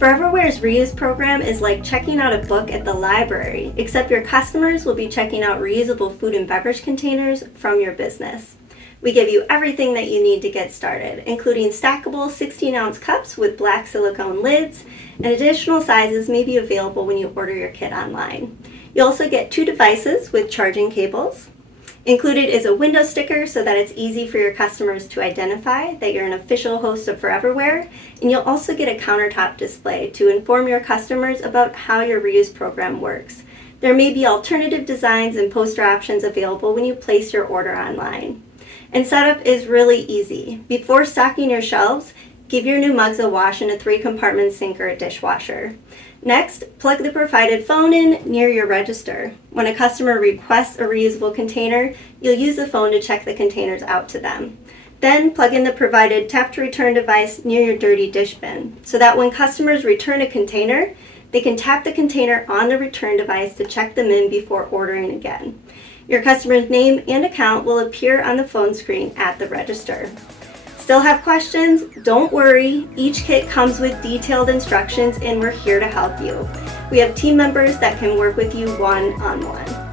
Forever Ware's reuse program is like checking out a book at the library, except your customers will be checking out reusable food and beverage containers from your business. We give you everything that you need to get started, including stackable 16-ounce cups with black silicone lids, and additional sizes may be available when you order your kit online. You also get 2 devices with charging cables. Included is a window sticker so that it's easy for your customers to identify that you're an official host of Forever Ware, and you'll also get a countertop display to inform your customers about how your reuse program works. There may be alternative designs and poster options available when you place your order online. And setup is really easy. Before stocking your shelves, give your new mugs a wash in a 3-compartment sink or a dishwasher. Next, plug the provided phone in near your register. When a customer requests a reusable container, you'll use the phone to check the containers out to them. Then plug in the provided tap to return device near your dirty dish bin, so that when customers return a container, they can tap the container on the return device to check them in before ordering again. Your customer's name and account will appear on the phone screen at the register. Still have questions? Don't worry. Each kit comes with detailed instructions and we're here to help you. We have team members that can work with you one-on-one.